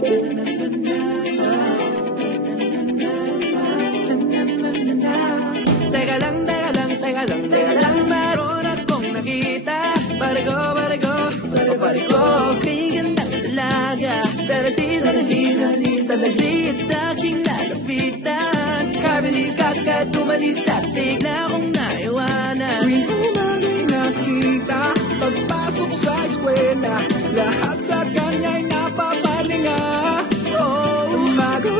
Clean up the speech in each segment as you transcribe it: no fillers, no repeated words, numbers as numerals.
Teka lang, teka lang, teka lang, teka lang, meron akong nakita. Bariko, bariko, bariko, kigandang dalaga. Sarali, sarali, sarali, sarali at aking lalapitan. Kabilis kakatumalis at bigla akong naiwanan. Tuwing umagay nakita, pagpasok sa eskwela, lahat sa kanya'y napapalinga. Bago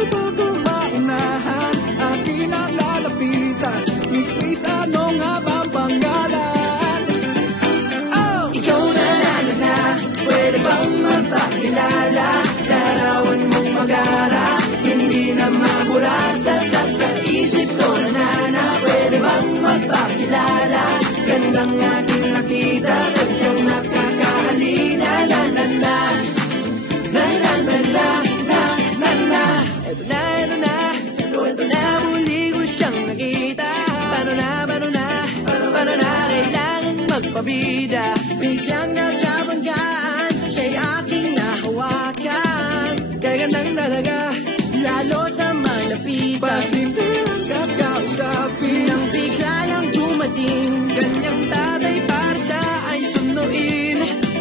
maunahan, akin ang lalapitan. Miss, ano nga bang pangalan? Ikaw na, pwede bang magpakilala? Larawan mong mag-ara, hindi na mabura sa isip ko na, pwede bang magpakilala? Gandang aking nakita, sadyang nakakahalina. Ito na, muli ko siyang nakita. Paano na, kailangan magpabida. Biglang nagkabanggaan, siya'y aking nahawakan. Kagandang talaga, lalo sa malapitan. Pasindihan kakausapin, Nang bigla lang dumating, kanyang tatay para siya ay sunuin.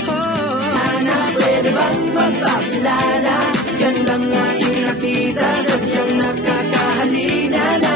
Ana, pwede bang magpakilala? Gandang aking nakita, sadyang nakakahalina. Na